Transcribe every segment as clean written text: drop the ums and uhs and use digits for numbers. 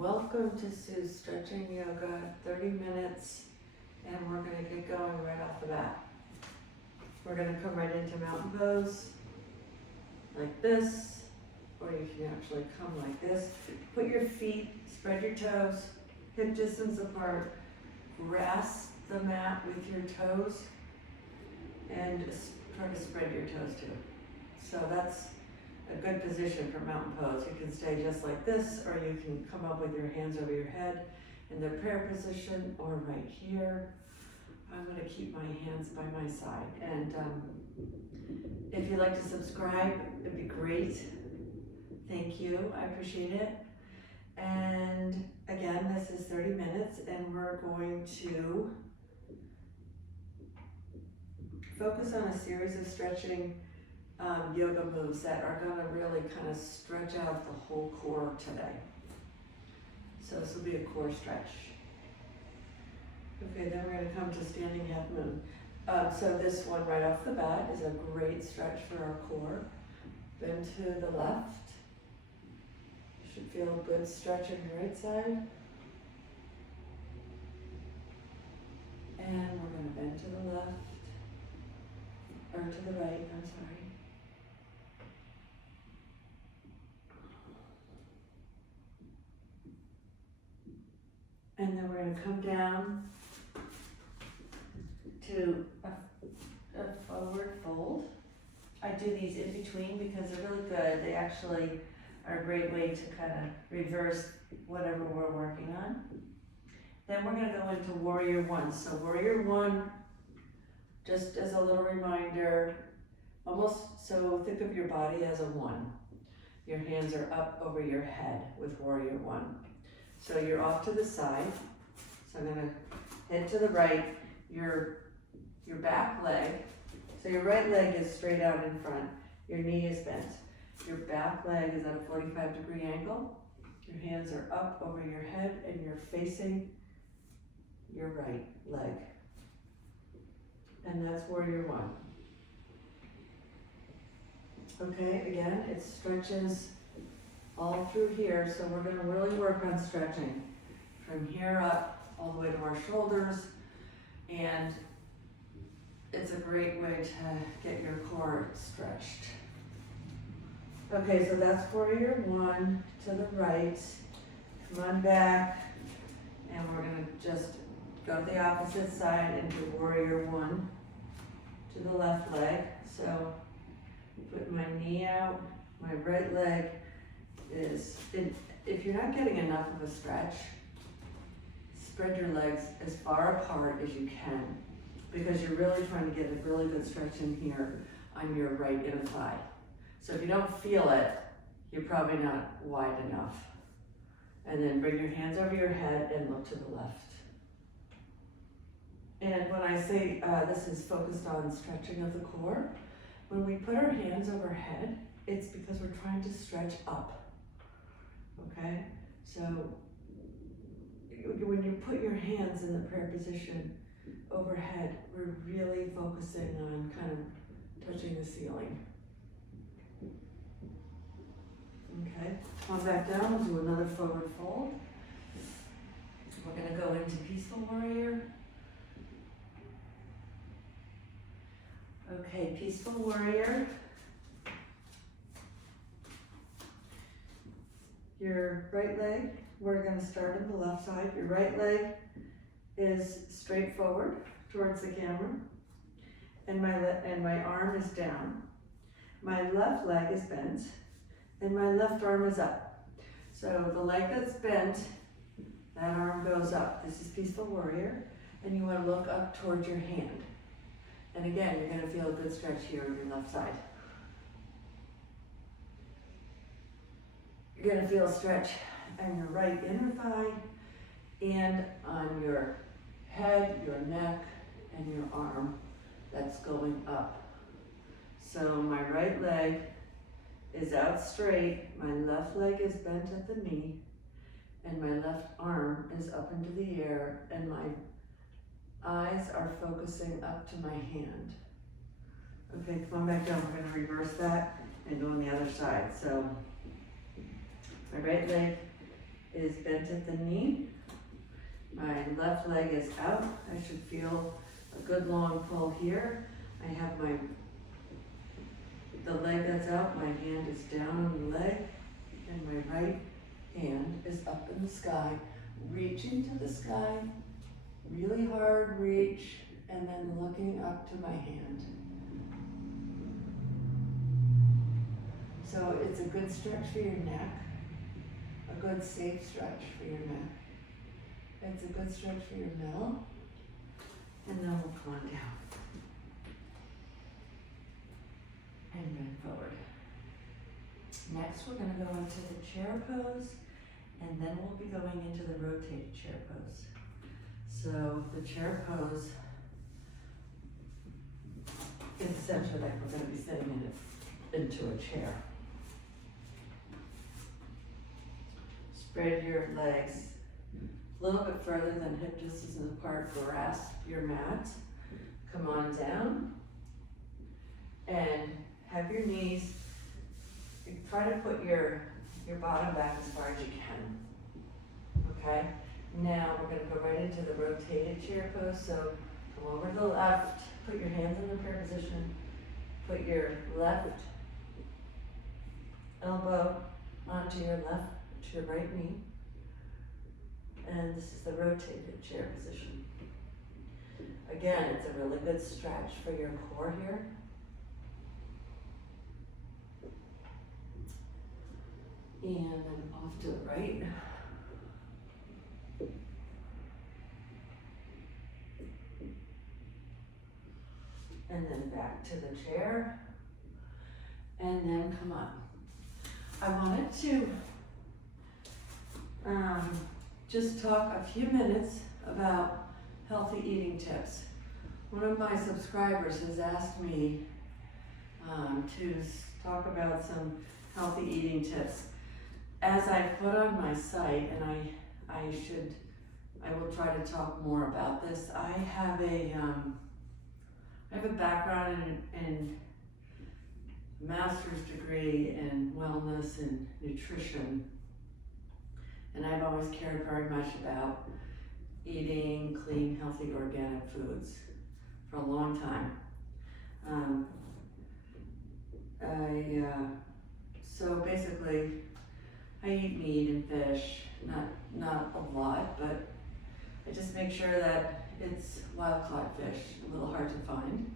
Welcome to Sue's Stretching Yoga, 30 minutes, and we're going to get going right off the bat. We're going to come right into mountain pose, like this, or you can actually come like this. Put your feet, spread your toes, hip distance apart, grasp the mat with your toes, and try to spread your toes too. So that's a good position for mountain pose. You can stay just like this, or you can come up with your hands over your head in the prayer position, or right here. I'm going to keep my hands by my side. And if you'd like to subscribe, it'd be great. Thank you, I appreciate it. And again, this is 30 minutes, and we're going to focus on a series of stretching yoga moves that are going to really kind of stretch out the whole core today. So this will be a core stretch. Okay, then we're going to come to standing half moon. So this one right off the bat is a great stretch for our core. Then to the left. You should feel a good stretch on your right side. And we're going to bend to the left, or to the right, I'm sorry. And then we're going to come down to a forward fold. I do these in between because they're really good. They actually are a great way to kind of reverse whatever we're working on. Then we're going to go into warrior one. So warrior one, just as a little reminder, so think of your body as a one. Your hands are up over your head with warrior one. So you're off to the side. So I'm going to head to the right. Your back leg, so your right leg is straight out in front. Your knee is bent. Your back leg is at a 45-degree angle. Your hands are up over your head and you're facing your right leg. And that's warrior one. Okay, again, it stretches all through here, so we're going to really work on stretching from here up all the way to our shoulders, and it's a great way to get your core stretched. Okay, so that's warrior one to the right. Come on back, and we're going to just go to the opposite side and do warrior one to the left leg. So put my knee out, my right leg is, if you're not getting enough of a stretch, spread your legs as far apart as you can, because you're really trying to get a really good stretch in here on your right inner thigh. So if you don't feel it, you're probably not wide enough. And then bring your hands over your head and look to the left. And when I say this is focused on stretching of the core, when we put our hands overhead, it's because we're trying to stretch up. Okay, so when you put your hands in the prayer position overhead, we're really focusing on kind of touching the ceiling. Okay, come back down, we'll do another forward fold. We're going to go into peaceful warrior. Okay, peaceful warrior. Your right leg, we're going to start on the left side. Your right leg is straight forward towards the camera, and my arm is down. My left leg is bent, and my left arm is up. So the leg that's bent, that arm goes up. This is peaceful warrior, and you want to look up towards your hand. And again, you're going to feel a good stretch here on your left side. You're going to feel a stretch on your right inner thigh and on your head, your neck, and your arm that's going up. So my right leg is out straight, my left leg is bent at the knee, and my left arm is up into the air, and my eyes are focusing up to my hand. Okay, come on back down. We're going to reverse that and go on the other side. So my right leg is bent at the knee. My left leg is out. I should feel a good long pull here. I have the leg that's out, my hand is down on the leg, and my right hand is up in the sky, reaching to the sky, really hard reach, and then looking up to my hand. So it's a good stretch for your neck, a good safe stretch for your neck. It's a good stretch for your middle, and then we'll come on down. And bend forward. Next, we're going to go into the chair pose, and then we'll be going into the rotated chair pose. So the chair pose is essentially like we're going to be sitting into a chair. Spread your legs a little bit further than hip distance apart. Grasp your mat. Come on down. And have your knees, try to put your bottom back as far as you can. Okay? Now we're going to go right into the rotated chair pose. So come over to the left, put your hands in the prayer position, put your left elbow onto your left, to your right knee. And this is the rotated chair position. Again, it's a really good stretch for your core here. And then off to the right. And then back to the chair. And then come up. I wanted to just talk a few minutes about healthy eating tips. One of my subscribers has asked me to talk about some healthy eating tips. As I put on my site, and I will try to talk more about this. I have a background in master's degree in wellness and nutrition, and I've always cared very much about eating clean, healthy, organic foods for a long time. So basically, I eat meat and fish, not a lot, but I just make sure that it's wild-caught fish, a little hard to find.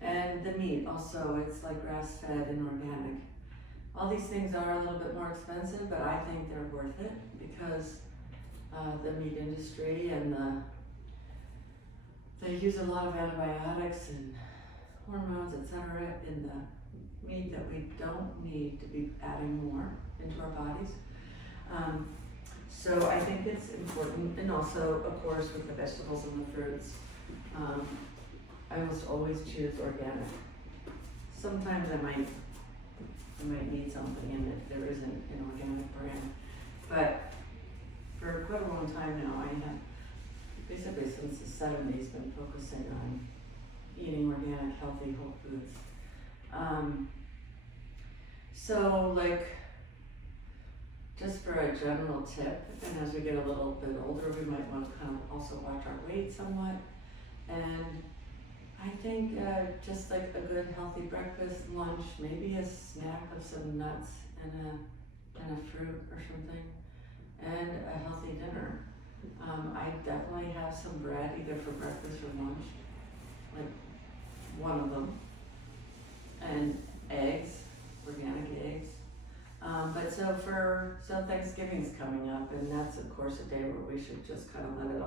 And the meat also, it's like grass-fed and organic. All these things are a little bit more expensive, but I think they're worth it because the meat industry and they use a lot of antibiotics and hormones, etc., in the meat that we don't need to be adding more into our bodies. So I think it's important, and also, of course, with the vegetables and the fruits, I almost always choose organic. Sometimes I might need something in it if there isn't an organic brand, but for quite a long time now, I have basically since the 70s been focusing on eating organic, healthy, whole foods. So like, just for a general tip, and as we get a little bit older, we might want to kind of also watch our weight somewhat. And I think just like a good healthy breakfast, lunch, maybe a snack of some nuts and a fruit or something, and a healthy dinner. I definitely have some bread either for breakfast or lunch, like one of them, and eggs, organic eggs. But so Thanksgiving's coming up, and that's of course a day where we should just kind of let it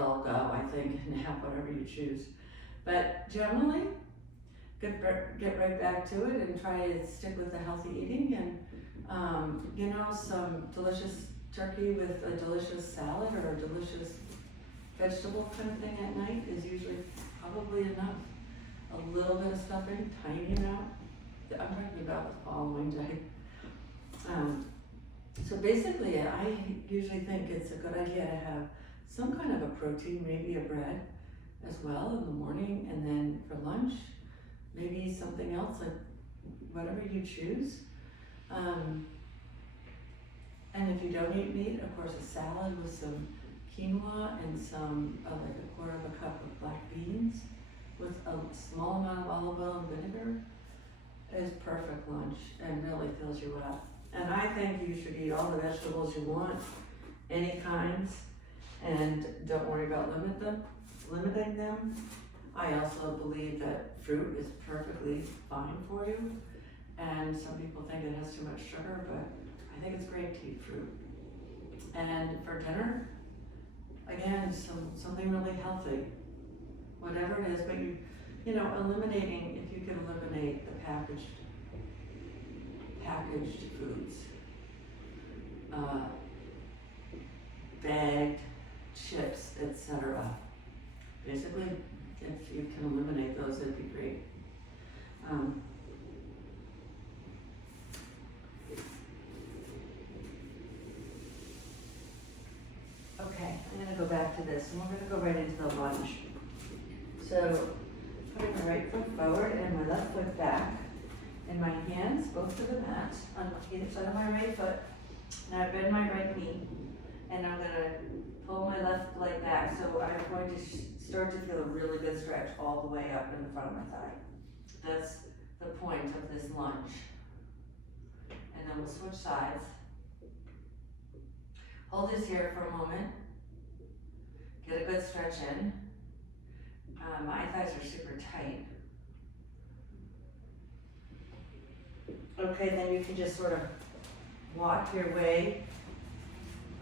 all go, I think, and have whatever you choose. But generally, get right back to it and try to stick with the healthy eating, and some delicious turkey with a delicious salad or a delicious vegetable kind of thing at night is usually probably enough. A little bit of stuffing, tiny amount. I'm talking about the following day. So basically, I usually think it's a good idea to have some kind of a protein, maybe a bread as well in the morning, and then for lunch, maybe something else, like whatever you choose. And if you don't eat meat, of course, a salad with some quinoa and some, like a quarter of a cup of black beans with a small amount of olive oil and vinegar is perfect lunch and really fills you up. And I think you should eat all the vegetables you want, any kinds, and don't worry about limiting them. I also believe that fruit is perfectly fine for you. And some people think it has too much sugar, but I think it's great to eat fruit. And for dinner, again, something really healthy, whatever it is, but eliminating, if you can eliminate the packaged foods, bagged chips, etc. Basically, if you can eliminate those, it'd be great. Okay, I'm gonna go back to this, and we're gonna go right into the lunge. So, putting my right foot forward and my left foot back, and my hands both to the mat on either side of my right foot. Now I bend my right knee, and I'm gonna pull my left leg back, so I'm going to start to feel a really good stretch all the way up in the front of my thigh. That's the point of this lunge. And then we'll switch sides. Hold this here for a moment. Get a good stretch in. My thighs are super tight. Okay, then you can just sort of walk your way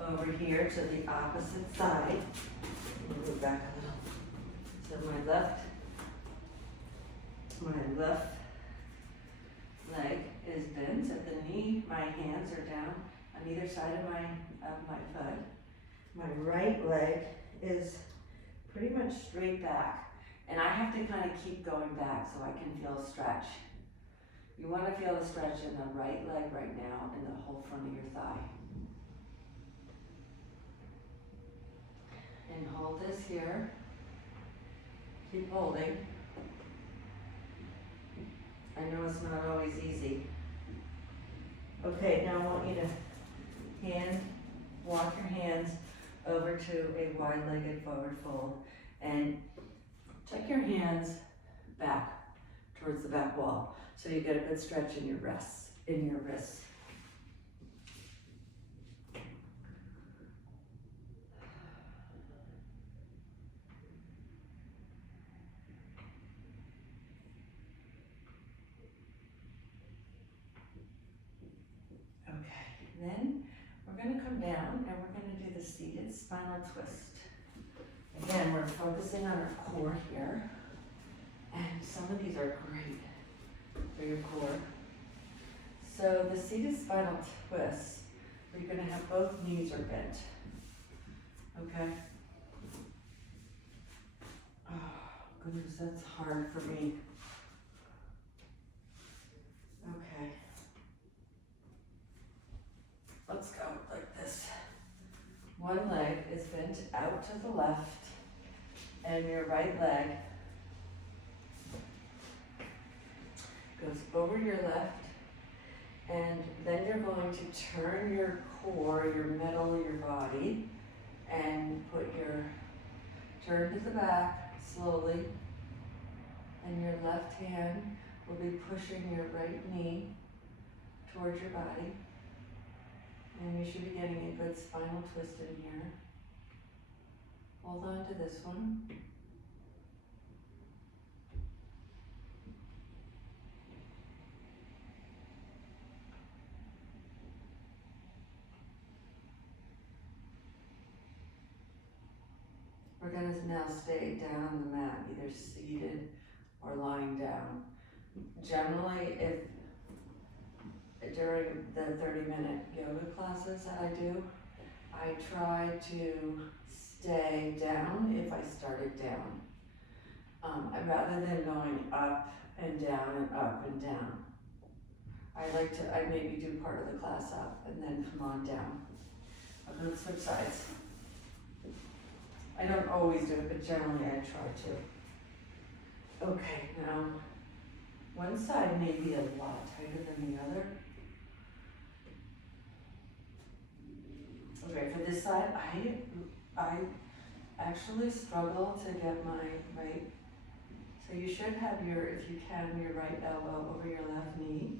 over here to the opposite side. Move back a little. So my left leg is bent at the knee. My hands are down on either side of my foot. My right leg is pretty much straight back. And I have to kind of keep going back so I can feel a stretch. You want to feel the stretch in the right leg right now and the whole front of your thigh. And hold this here. Keep holding. I know it's not always easy. Okay, now I want you to walk your hands over to a wide-legged forward fold and tuck your hands back towards the back wall so you get a good stretch in your wrists. Okay, then we're going to come down and we're going to do the seated spinal twist. Again, we're focusing on our core here, and some of these are great for your core. So the seated spinal twist, you're going to have both knees are bent. Okay? Oh, goodness, that's hard for me. Okay. Let's go like this. One leg is bent out to the left, and your right leg goes over your left, and then you're going to turn your core, your middle of your body, and turn to the back slowly, and your left hand will be pushing your right knee towards your body. And you should be getting a good spinal twist in here. Hold on to this one. We're going to now stay down on the mat, either seated or lying down. Generally, during the 30-minute yoga classes that I do, I try to stay down if I started down, rather than going up and down and up and down. I maybe do part of the class up and then come on down. I'm going to switch sides. I don't always do it, but generally I try to. Okay, now one side may be a lot tighter than the other. Okay, for this side, I actually struggle to get my right, so you should have your, if you can, your right elbow over your left knee.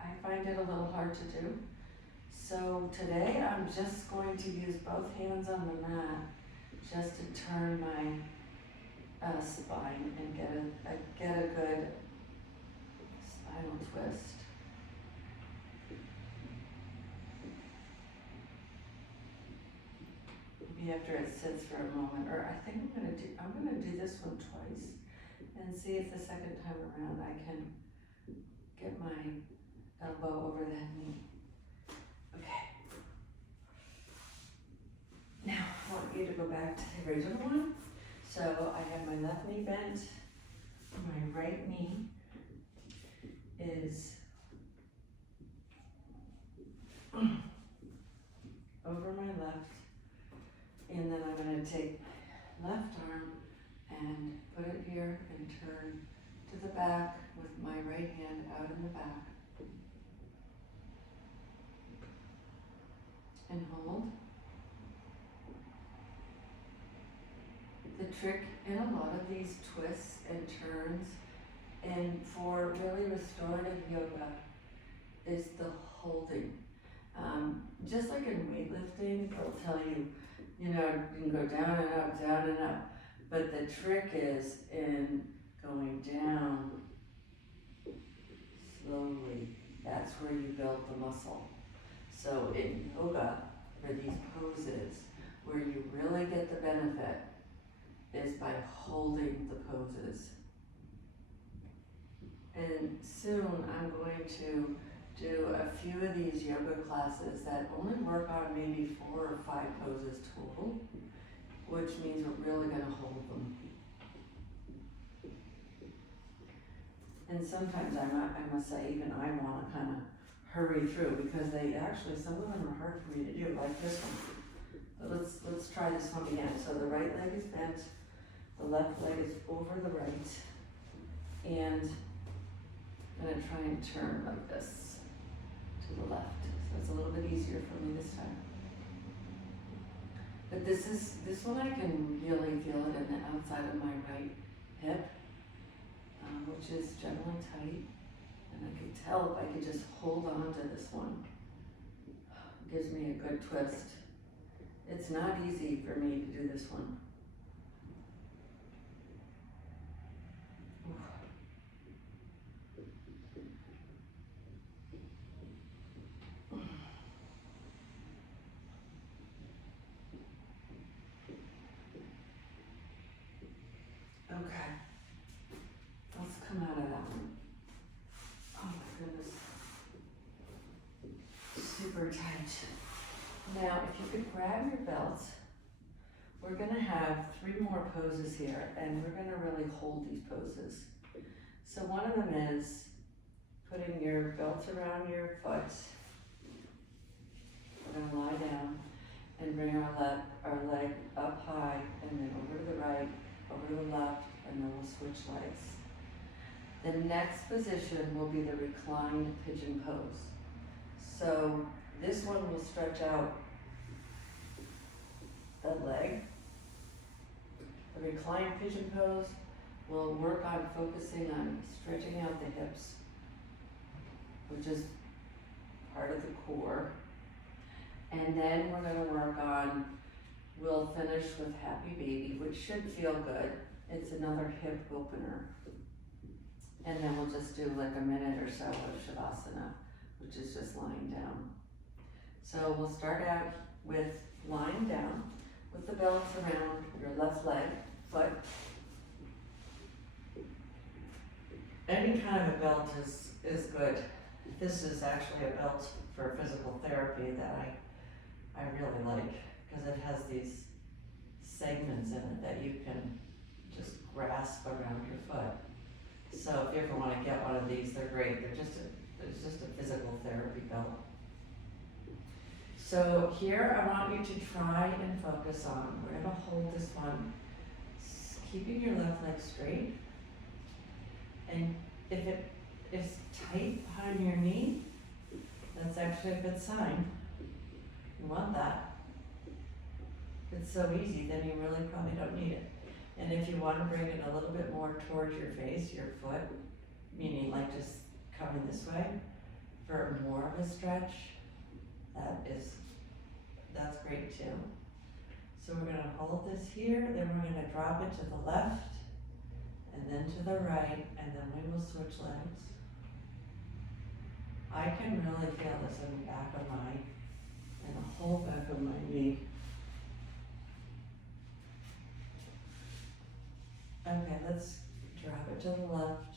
I find it a little hard to do. So today I'm just going to use both hands on the mat just to turn my spine and get a good spinal twist. Maybe after it sits for a moment, or I think I'm gonna do this one twice and see if the second time around I can get my elbow over that knee. Okay. Now I want you to go back to the original one. So I have my left knee bent, my right knee is over my left, and then I'm going to take my left arm and put it here and turn to the back with my right hand out in the back. And hold. The trick in a lot of these twists and turns and for really restorative yoga is the holding. Just like in weightlifting, they'll tell you, you can go down and up, but the trick is in going down slowly. That's where you build the muscle. So in yoga, for these poses, where you really get the benefit is by holding the poses. And soon I'm going to do a few of these yoga classes that only work on maybe 4 or 5 poses total, which means we're really going to hold them. And sometimes I must say, even I want to kind of hurry through because some of them are hard for me to do, like this one. But let's try this one again. So the right leg is bent, the left leg is over the right, and I'm going to try and turn like this to the left. So it's a little bit easier for me this time. But this one I can really feel it in the outside of my right hip, which is generally tight. And I could tell if I could just hold on to this one. It gives me a good twist. It's not easy for me to do this one. Okay, let's come out of that one. Oh my goodness, super tight. Now, if you could grab your belt, we're gonna have 3 more poses here, and we're gonna really hold these poses. So one of them is putting your belt around your foot. We're gonna lie down and bring our leg up high, and then over to the right, over to the left, and then we'll switch legs. The next position will be the reclined pigeon pose. So this one will stretch out the leg. The reclined pigeon pose will work on focusing on stretching out the hips, which is part of the core. And then we're going to work on, we'll finish with Happy Baby, which should feel good. It's another hip opener. And then we'll just do like a minute or so of Shavasana, which is just lying down. So we'll start out with lying down with the belts around your left foot. Any kind of a belt is good. This is actually a belt for physical therapy that I really like, because it has these segments in it that you can just grasp around your foot. So if you ever want to get one of these, they're great. They're just a physical therapy belt. So here I want you to try and focus on, we're going to hold this one, keeping your left leg straight. And if it is tight behind your knee, that's actually a good sign. You want that. It's so easy, then you really probably don't need it. And if you want to bring it a little bit more towards your face, your foot, meaning like just coming this way for more of a stretch, that's great too. So we're gonna hold this here, then we're gonna drop it to the left, and then to the right, and then we will switch legs. I can really feel this in the back of in the whole back of my knee. Okay, let's drop it to the left.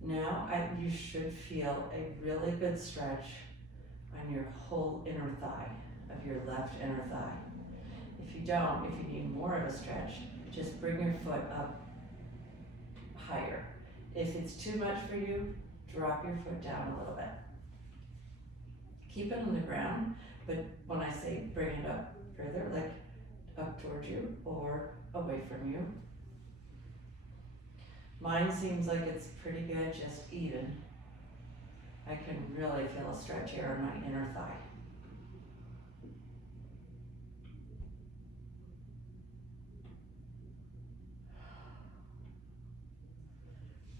Now you should feel a really good stretch on your whole inner thigh, of your left inner thigh. If you don't, if you need more of a stretch, just bring your foot up higher. If it's too much for you, drop your foot down a little bit. Keep it on the ground, but when I say bring it up further, like up towards you or away from you. Mine seems like it's pretty good, just even. I can really feel a stretch here on my inner thigh.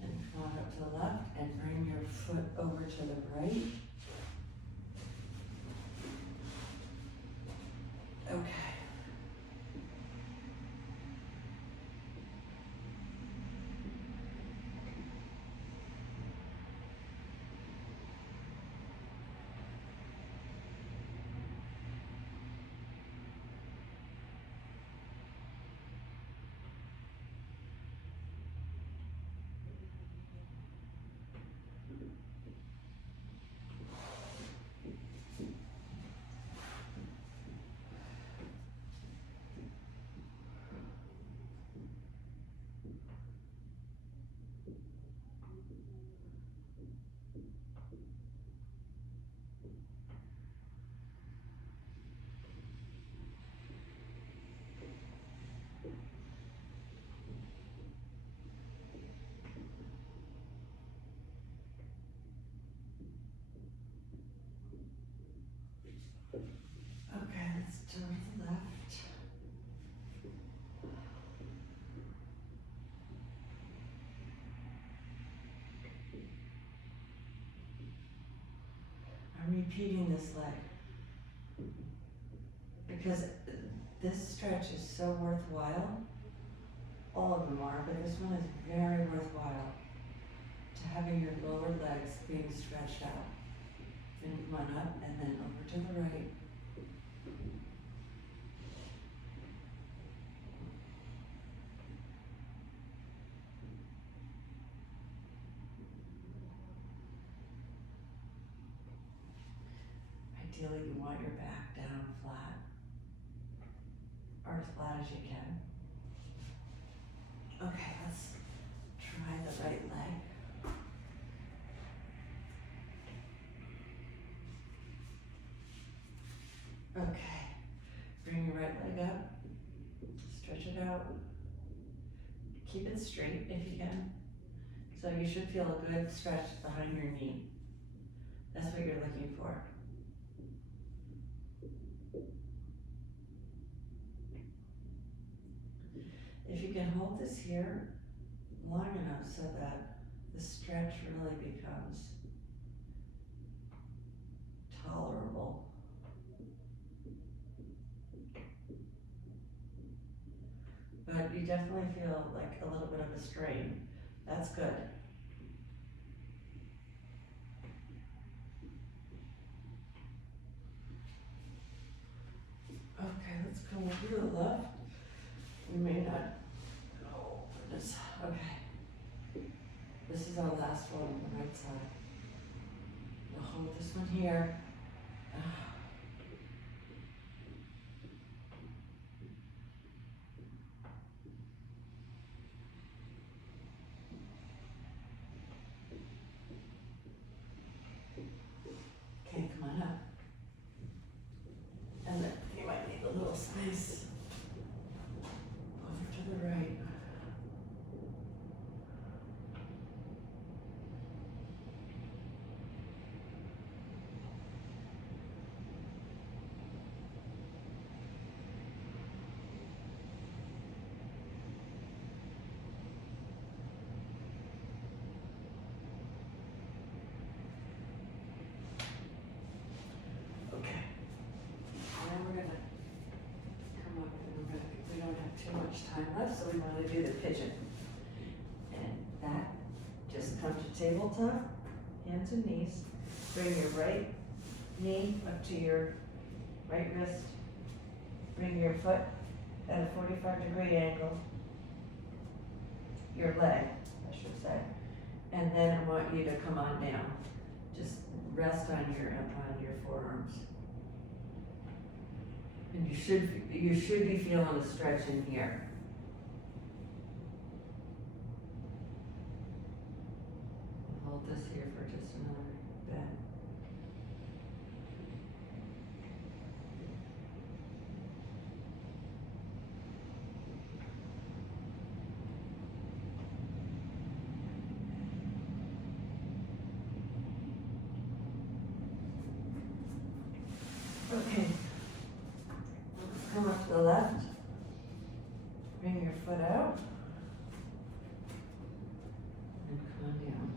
And come on up to the left and bring your foot over to the right. Okay. Okay, let's do the left. I'm repeating this leg because this stretch is so worthwhile. All of them are, but this one is very worthwhile to having your lower legs being stretched out. And come on up and then over to the right. Ideally, you want your back down flat, or as flat as you can. Okay, let's try the right leg. Okay, bring your right leg up, stretch it out, keep it straight if you can. So you should feel a good stretch behind your knee. That's what you're looking for. If you can hold this here long enough so that the stretch really becomes tolerable. But you definitely feel like a little bit of a strain. That's good. Okay, let's go over to the left. We may not, oh goodness, okay. This is our last one on the right side. We'll hold this one here. Okay, come on up. And then you might need a little space. Over to the right. time left, so we want to do the pigeon. And that, just come to tabletop, hands and knees. Bring your right knee up to your right wrist. Bring your foot at a 45-degree angle. Your leg, I should say. And then I want you to come on down. Just rest on your forearms. And you should be feeling a stretch in here. Hold this here for just another bit. Okay. Come up to the left. Bring your foot out. And come on down.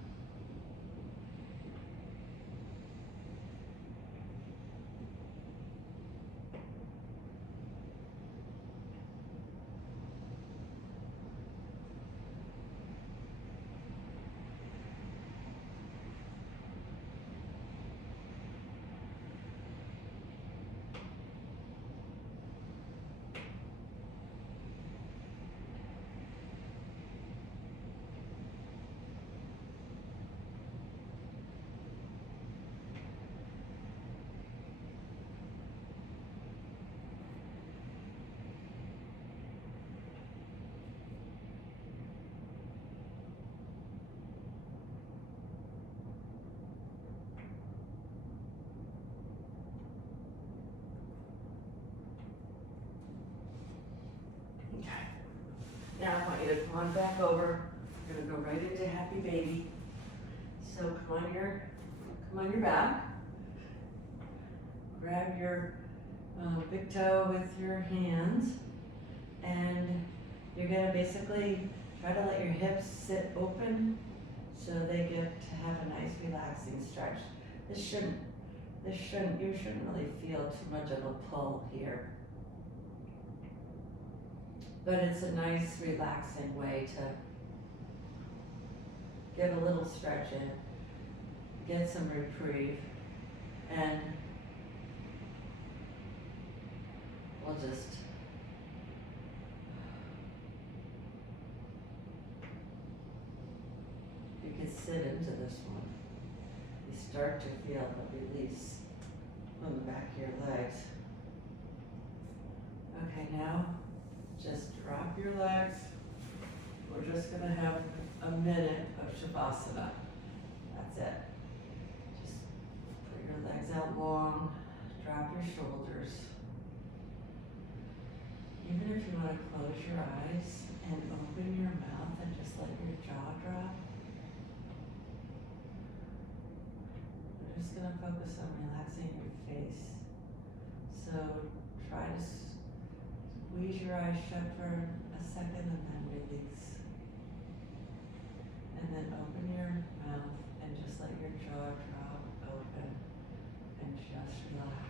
Okay. Now I want you to come on back over. We're gonna go right into happy baby. So come on your back. Grab your big toe with your hands, and you're gonna basically try to let your hips sit open so they get to have a nice relaxing stretch. You shouldn't really feel too much of a pull here. But it's a nice relaxing way to get a little stretch in, get some reprieve, and we'll just you can sit into this one. You start to feel the release on the back of your legs. Okay, now just drop your legs. We're just gonna have a minute of Shavasana. That's it. Just put your legs out long, drop your shoulders. Even if you want to close your eyes and open your mouth and just let your jaw drop. We're just gonna focus on relaxing your face. So try to squeeze your eyes shut for a second and then release. And then open your mouth and just let your jaw drop open and just relax.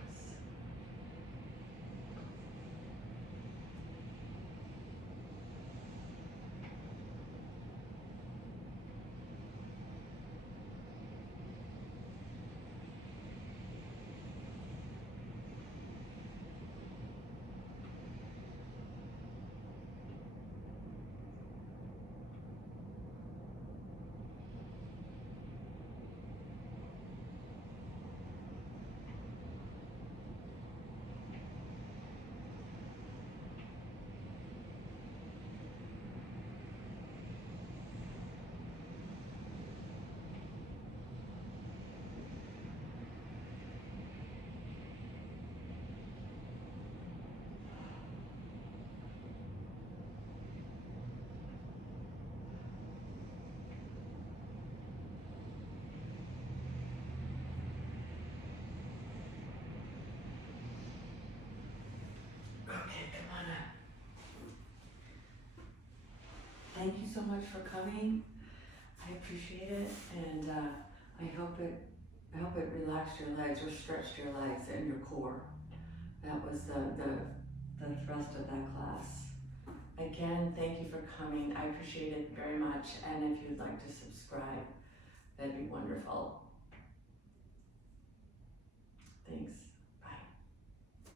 Okay, come on up. Thank you so much for coming. I appreciate it, and I hope it relaxed your legs or stretched your legs and your core. That was the thrust of that class. Again, thank you for coming. I appreciate it very much. And if you'd like to subscribe, that'd be wonderful. Thanks.